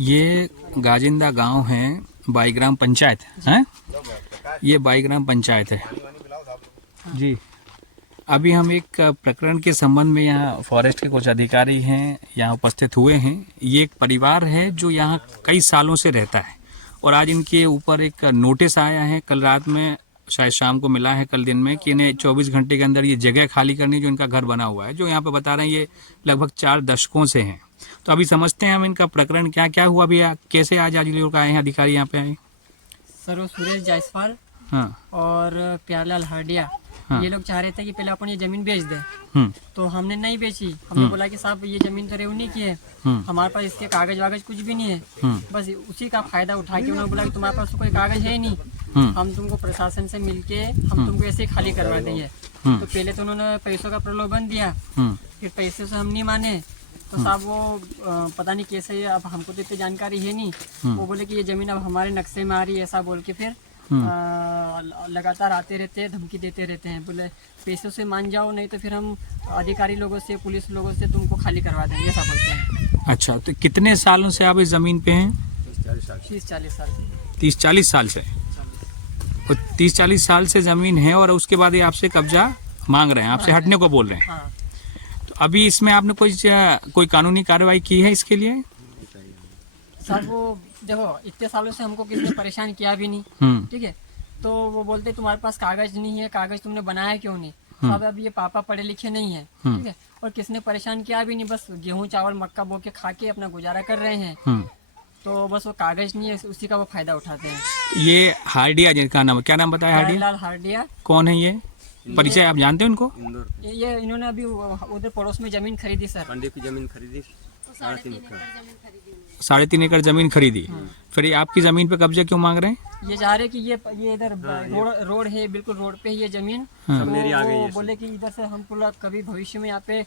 ये गाजिंदा गांव है, बाईग्राम पंचायत है। ये बाईग्राम पंचायत है जी। अभी हम एक प्रकरण के संबंध में यहाँ फॉरेस्ट के कुछ अधिकारी हैं, यहाँ उपस्थित हुए हैं। ये एक परिवार है जो यहाँ कई सालों से रहता है और आज इनके ऊपर एक नोटिस आया है, कल रात में शायद शाम को मिला है, कल दिन में, कि इन्हें 24 घंटे के अंदर ये जगह खाली करनी, जो इनका घर बना हुआ है, जो यहाँ पे बता रहे हैं ये लगभग 4 दशकों से हैं। तो अभी समझते हैं हम इनका प्रकरण क्या क्या हुआ, अभी कैसे आज लोग आए हैं, अधिकारी यहाँ पे आए। सर वो सुरेश जायसवाल हाँ और प्यारलाल हरडिया, हाँ। ये लोग चाह रहे थे कि पहले अपन ये जमीन बेच दे, तो हमने नहीं बेची। हमने बोला कि साहब ये जमीन तो रेवन्यू की है, हमारे पास इसके कागज वागज कुछ भी नहीं है, बस उसी का फायदा उठा के उन्होंने बोला कि तुम्हारे पास कोई कागज है नहीं, हम तुमको प्रशासन से मिलके हम तुमको ऐसे ही खाली करवा देंगे। तो पहले तो उन्होंने पैसों का प्रलोभन दिया, फिर पैसे से हम नहीं माने, तो साहब वो पता नहीं कैसे, अब हमको तो इतनी जानकारी है नहीं, वो बोले कि ये जमीन अब हमारे नक्शे में आ रही है, ऐसा बोल के फिर लगातार आते रहते हैं, धमकी देते रहते हैं, बोले पैसों से मान जाओ नहीं तो फिर हम अधिकारी लोगों से, पुलिस लोगों से तुमको खाली करवा देंगे, ऐसा बोलते हैं। अच्छा, तो कितने सालों से आप इस जमीन पे हैं? 30-40 साल से। 30-40 साल से, और 30-40 साल से जमीन है और उसके बाद ये आपसे कब्जा मांग रहे हैं, आपसे हटने को बोल रहे हैं। हाँ। तो अभी इसमें आपने कोई कानूनी कार्रवाई की है इसके लिए? सर वो देखो इतने सालों से हमको किसी ने परेशान किया भी नहीं, ठीक है, तो वो बोलते तुम्हारे पास कागज नहीं है, कागज तुमने बनाया क्यों नहीं? साहब अब ये पापा पढ़े लिखे नहीं है, ठीक है, और किसने परेशान किया भी नहीं, बस गेहूं चावल मक्का बो के खा के अपना गुजारा कर रहे हैं, तो बस वो कागज नहीं है, उसी का वो फायदा उठाते हैं। ये हार्डिया जिनका नाम, क्या नाम बताया? हार्डिया हार्डिया कौन है ये? परिचय आप जानते हैं उनको? ये इन्होंने अभी उधर पड़ोस में जमीन खरीदी सर, पंडित की जमीन खरीदी, 3.5 एकड़ जमीन खरीदी, फिर ये आपकी जमीन पे कब्जा क्यों मांग रहे हैं? ये चाह रहे कि ये इधर रोड है, बिल्कुल रोड पे ही ये जमीन, तो वो बोले कि इधर से हम पूरा कभी भविष्य में यहाँ पे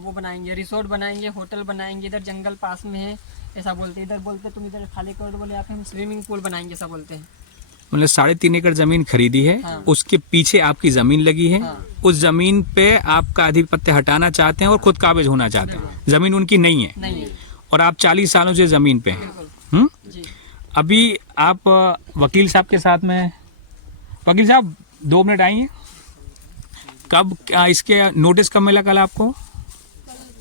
वो बनाएंगे, रिसोर्ट बनाएंगे, होटल बनाएंगे, इधर जंगल पास में है, ऐसा बोलते। इधर बोलते तुम इधर खाली कर दो, बोले यहाँ पे हम स्विमिंग पूल बनाएंगे, ऐसा बोलते हैं। मतलब 3.5 एकड़ जमीन खरीदी है, हाँ। उसके पीछे आपकी जमीन लगी है, हाँ। उस जमीन पे आपका आधिपत्य हटाना चाहते हैं और खुद काबिज होना चाहते हैं, जमीन उनकी नहीं है, नहीं है, और आप 40 सालों से जमीन पे हैं। जी। अभी आप वकील साहब के साथ में, वकील साहब 2 मिनट आइए। कब इसके नोटिस कब मिला कल आपको?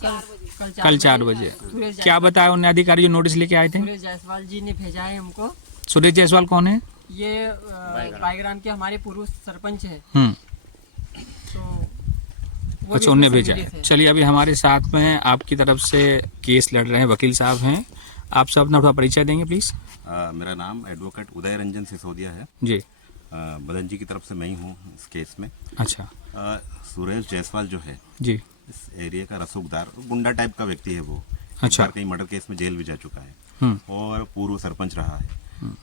कल 4 बजे। क्या बताया उन्होंने अधिकारी जो नोटिस लेके आए थे? सुरेश जायसवाल जी ने भेजा है हमको। सुरेश जायसवाल कौन है? ये बाईग्राम के हमारे पूर्व सरपंच है, तो अच्छा, उन्होंने भेजा है। चलिए, अभी हमारे साथ में आपकी तरफ से केस लड़ रहे हैं वकील साहब हैं, आप सब अपना थोड़ा परिचय देंगे प्लीज। मेरा नाम एडवोकेट उदय रंजन सिसोदिया है जी। मदन जी की तरफ से मैं ही हूँ इस केस में। अच्छा। सुरेश जायसवाल जो है जी, इस एरिया का रसूखदार गुंडा टाइप का व्यक्ति है वो। अच्छा। कई मर्डर केस में जेल भी जा चुका है और पूर्व सरपंच रहा है।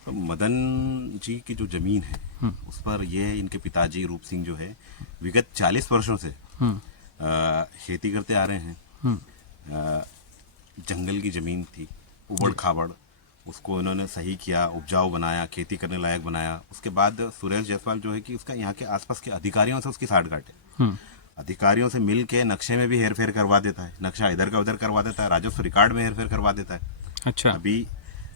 तो मदन जी की जो जमीन है उस पर ये इनके पिताजी रूप सिंह जो है विगत 40 वर्षों से खेती करते आ रहे हैं। जंगल की जमीन थी, उबड़ खाबड़, उसको इन्होंने सही किया, उपजाऊ बनाया, खेती करने लायक बनाया। उसके बाद सुरेश जायसवाल जो है कि उसका यहाँ के आसपास के अधिकारियों से उसकी साठगांठ है। अधिकारियों से मिल के नक्शे में भी हेरफेर करवा देता है, नक्शा इधर का उधर करवा देता है, राजस्व रिकॉर्ड में हेरफेर करवा देता है। अच्छा। अभी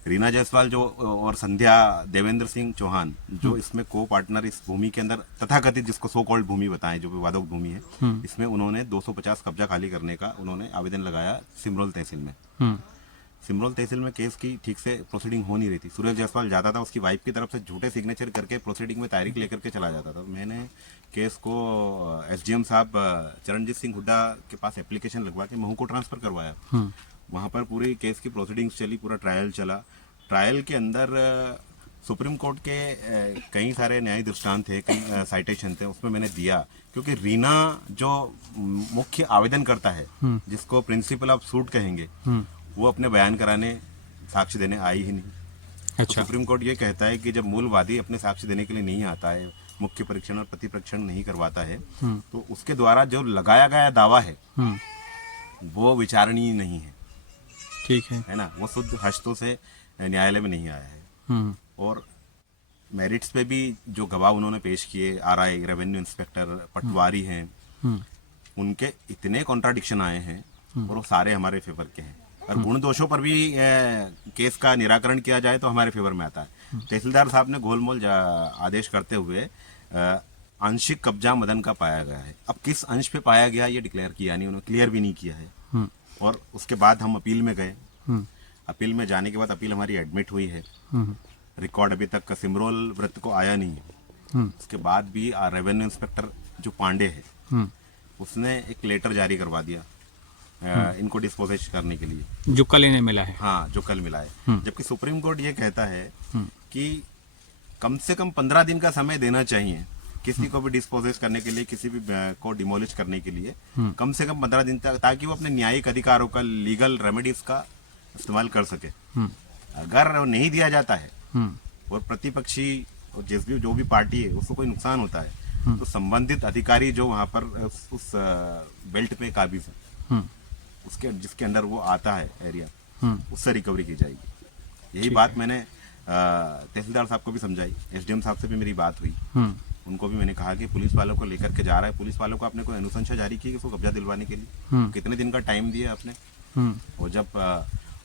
रीना जायसवाल जो और संध्या देवेंद्र सिंह चौहान जो इसमें को पार्टनर इस भूमि के अंदर तथाकथित जिसको सो कॉल्ड भूमि बताएं, जो विवादक भूमि है, इसमें उन्होंने 250 कब्जा खाली करने का उन्होंने आवेदन लगाया सिमरोल तहसील में। सिमरोल तहसील में केस की ठीक से प्रोसीडिंग हो नहीं रही थी। सुरेश जायसवाल जाता था, उसकी वाइफ की तरफ से झूठे सिग्नेचर करके प्रोसीडिंग में तारीख लेकर के चला जाता था। मैंने केस को एसडीएम साहब चरणजीत सिंह हुड्डा के पास एप्लीकेशन लगवा के महू को ट्रांसफर करवाया। वहाँ पर पूरी केस की प्रोसीडिंग्स चली, पूरा ट्रायल चला। ट्रायल के अंदर सुप्रीम कोर्ट के कई सारे न्यायिक दृष्टांत थे, कई साइटेशन थे, उसमें मैंने दिया क्योंकि रीना जो मुख्य आवेदन करता है, जिसको प्रिंसिपल ऑफ सूट कहेंगे, वो अपने बयान कराने साक्ष्य देने आई ही नहीं। अच्छा। तो सुप्रीम कोर्ट ये कहता है कि जब मूल वादी अपने साक्ष्य देने के लिए नहीं आता है, मुख्य परीक्षण और प्रति परीक्षण नहीं करवाता है, तो उसके द्वारा जो लगाया गया दावा है वो विचारणीय नहीं है। ठीक है ना, वो शुद्ध हस्तों से न्यायालय में नहीं आया है। और मेरिट्स पे भी जो गवाह उन्होंने पेश किए, आरआई, रेवेन्यू इंस्पेक्टर, पटवारी हैं, उनके इतने कॉन्ट्राडिक्शन आए हैं और वो सारे हमारे फेवर के हैं। और गुण दोषों पर भी केस का निराकरण किया जाए तो हमारे फेवर में आता है। तहसीलदार साहब ने गोलमोल आदेश करते हुए आंशिक कब्जा मदन का पाया गया है। अब किस अंश पे पाया गया ये डिक्लेयर किया नहीं, उन्होंने क्लियर भी नहीं किया है। और उसके बाद हम अपील में गए। अपील में जाने के बाद अपील हमारी एडमिट हुई है। रिकॉर्ड अभी तक सिमरोल व्रत को आया नहीं है। उसके बाद भी रेवेन्यू इंस्पेक्टर जो पांडे है उसने एक लेटर जारी करवा दिया इनको डिस्पोजेज करने के लिए, जो कल इन्हें मिला है। हाँ, जो कल मिला है। जबकि सुप्रीम कोर्ट ये कहता है कि कम से कम 15 दिन का समय देना चाहिए किसी को भी डिस्पोजेज करने के लिए, किसी भी को डिमोलिश करने के लिए कम से कम 15 दिन तक, ताकि वो अपने न्यायिक अधिकारों का, लीगल रेमेडीज का इस्तेमाल कर सके। अगर वो नहीं दिया जाता है और प्रतिपक्षी और जो भी पार्टी है उसको कोई नुकसान होता है तो संबंधित अधिकारी जो वहां पर उस बेल्ट पे काबिज है, उसके जिसके अंदर वो आता है एरिया, उससे रिकवरी की जाएगी। यही बात मैंने तहसीलदार साहब को भी समझाई, एसडीएम साहब से भी मेरी बात हुई। उनको भी मैंने कहा कि पुलिस वालों को लेकर के जा रहा है, पुलिस वालों को आपने कोई अनुशंसा जारी की उसको कब्जा दिलवाने के लिए, कितने दिन का टाइम दिया आपने? और जब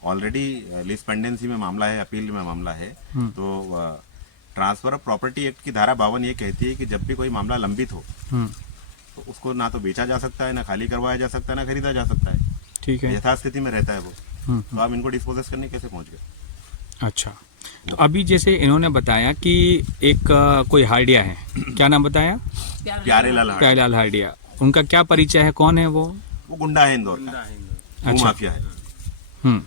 ऑलरेडी लीज पेंडेंसी में मामला है, अपील में मामला है, तो ट्रांसफर ऑफ प्रॉपर्टी एक्ट की धारा 52 ये कहती है कि जब भी कोई मामला लंबित हो तो उसको ना तो बेचा जा सकता है, ना खाली करवाया जा सकता है, ना खरीदा जा सकता है। ठीक है, यथास्थिति में रहता है वो। तो आप इनको डिस्पोजेस करने कैसे पहुंच गए? अच्छा, तो अभी जैसे इन्होंने बताया कि एक कोई हार्डिया है, क्या नाम बताया? प्यारेलाल हार्डिया। उनका क्या परिचय है, कौन है वो? गुंडा है, इंदौर का भूमाफिया है।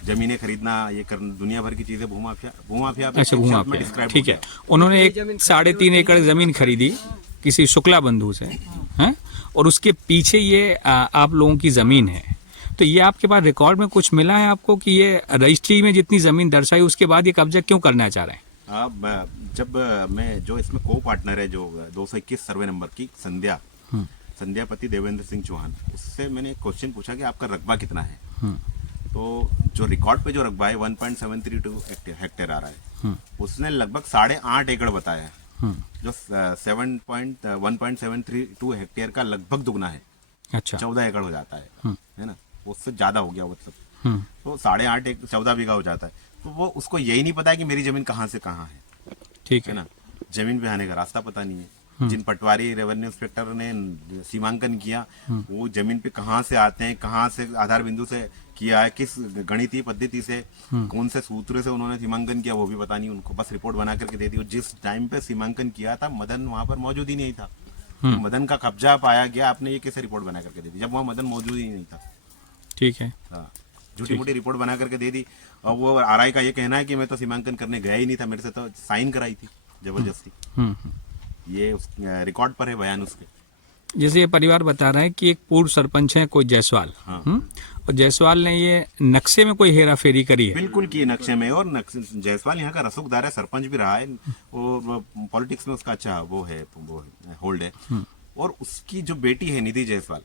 जमीनें खरीदना, ये करना, दुनिया भर की चीजें भूमाफिया। अच्छा, भूमाफिया, ठीक है। उन्होंने एक 3.5 एकड़ जमीन खरीदी किसी शुक्ला बंधु से, हैं? और उसके पीछे ये आप लोगों की जमीन है। तो ये आपके पास रिकॉर्ड में कुछ मिला है आपको कि ये रजिस्ट्री में जितनी जमीन दर्शाई उसके बाद ये कब्जा क्यों करना चाह रहे हैं? अब जब मैं जो इसमें को पार्टनर है, जो 221 सर्वे नंबर की संध्या पति देवेंद्र सिंह चौहान, उससे मैंने क्वेश्चन पूछा कि आपका रकबा कितना है? तो जो रिकॉर्ड पे जो रकबा है 1.732 हेक्टेयर आ रहा है, उसने लगभग 8.5 एकड़ बताया है, जो 1.732 हेक्टेयर का लगभग दुगना है। अच्छा, 14 एकड़ हो जाता है ना, उससे ज्यादा हो गया मतलब। तो 8.5 14 बीघा हो जाता है। तो वो उसको यही नहीं पता है कि मेरी जमीन कहाँ से कहाँ है। ठीक है ना, जमीन पे आने का रास्ता पता नहीं है। जिन पटवारी रेवेन्यू इंस्पेक्टर ने सीमांकन किया वो जमीन पे कहाँ से आते हैं, कहाँ से आधार बिंदु से किया है, किस गणितीय पद्धति से, कौन से सूत्र से उन्होंने सीमांकन किया वो भी पता नहीं उनको। बस रिपोर्ट बना करके दे दी। और जिस टाइम पे सीमांकन किया था मदन वहां पर मौजूद ही नहीं था। तो मदन का कब्जा पाया गया, आपने ये कैसे रिपोर्ट बना करके दे दी जब वहाँ मदन मौजूद ही नहीं था? ठीक है, झूठी मूठी रिपोर्ट बना करके दे दी। और वो आरआई का ये कहना है कि मैं तो सीमांकन करने गया ही नहीं था, मेरे से तो साइन कराई थी जबरदस्ती। ये रिकॉर्ड पर है बयान उसके। जैसे ये परिवार बता रहा है कि एक पूर्व सरपंच है कोई जायसवाल, और जायसवाल ने ये नक्शे में कोई हेरा फेरी करी है। बिल्कुल की नक्शे में। और जायसवाल यहाँ का रसूखदार है, सरपंच भी रहा है और पॉलिटिक्स में उसका अच्छा वो है होल्ड है। और उसकी जो बेटी है निधि जायसवाल,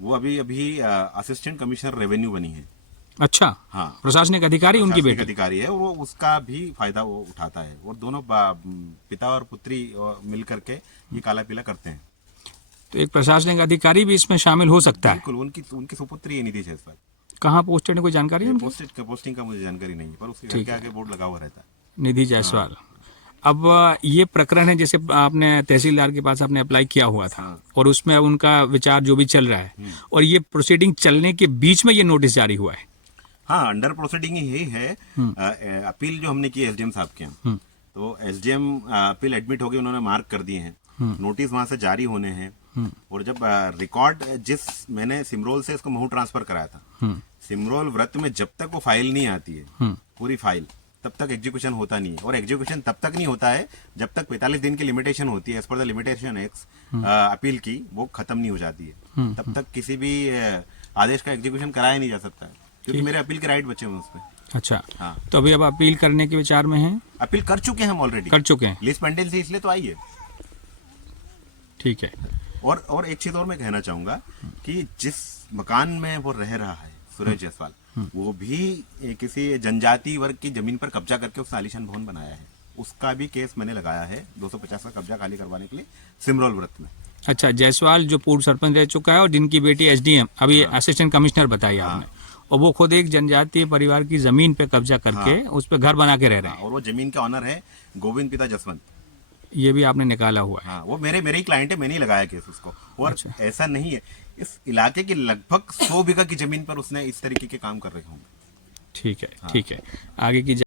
वो अभी असिस्टेंट कमिश्नर रेवेन्यू बनी है। अच्छा, हाँ, प्रशासनिक अधिकारी उनकी बेटी अधिकारी है, और वो उसका भी फायदा वो उठाता है। और दोनों पिता और पुत्री मिल करके ये काला पीला करते हैं। तो एक प्रशासनिक अधिकारी भी इसमें शामिल हो सकता है? बिल्कुल, उनकी सुपुत्री है निधि जायसवाल। कहाँ पोस्टेड है, कोई जानकारी है? पोस्टिंग का मुझे जानकारी नहीं है, पर उसके घर के आगे बोर्ड लगा हुआ रहता है निधि जायसवाल। अब ये प्रकरण है, जैसे आपने तहसीलदार के पास आपने अप्लाई किया हुआ था, और उसमें उनका विचार जो भी चल रहा है, और ये प्रोसीडिंग चलने के बीच में ये नोटिस जारी हुआ है। हाँ, अंडर प्रोसीडिंग यही है। अपील जो हमने की एसडीएम साहब के यहाँ, तो एसडीएम अपील एडमिट हो गई, उन्होंने मार्क कर दिए हैं, नोटिस वहां से जारी होने हैं। और जब रिकॉर्ड जिस मैंने सिमरोल से इसको महू ट्रांसफर कराया था, सिमरोल व्रत में जब तक वो फाइल नहीं आती है पूरी फाइल, तब तक एग्जीक्यूशन होता नहीं है। और एग्जीक्यूशन तब तक नहीं होता है जब तक 45 दिन की लिमिटेशन होती है, as per the limitation act appeal की, वो खत्म नहीं हो जाती है। तब तक किसी भी आदेश का एग्जीक्यूशन कराया नहीं जा सकता है, क्योंकि मेरे अपील के राइट बचे हुए उसमें। अच्छा, हाँ, तो अभी अब अपील करने के विचार में हैं? अपील कर चुके हैं हम, ऑलरेडी कर चुके हैं। लीज पेंडेंसी इसलिए तो आई है। ठीक है। और एक चीज और मैं कहना चाहूंगा कि जिस मकान में वो रह रहा है सुरेश जायसवाल, वो भी किसी जनजाति वर्ग की जमीन पर कब्जा करके उसने आलीशान भवन बनाया है। उसका भी केस मैंने लगाया है 250 का कब्जा खाली करवाने के लिए सिमरोल व्रत में। अच्छा, जायसवाल जो पूर्व सरपंच रह चुका है और जिनकी बेटी एसडीएम अभी असिस्टेंट कमिश्नर बताई आपने, और वो खुद एक जनजातीय परिवार की जमीन पे कब्जा करके उस पे घर बना के रह रहे हैं। और वो जमीन के ऑनर है गोविंद पिता जसवंत। ये भी आपने निकाला हुआ है। हाँ, वो मेरे ही क्लाइंट है, मैंने ही लगाया केस उसको। और ऐसा नहीं है, इस इलाके की लगभग 100 बीघा की जमीन पर उसने इस तरीके के काम कर रखे होंगे। ठीक है, ठीक है। आगे की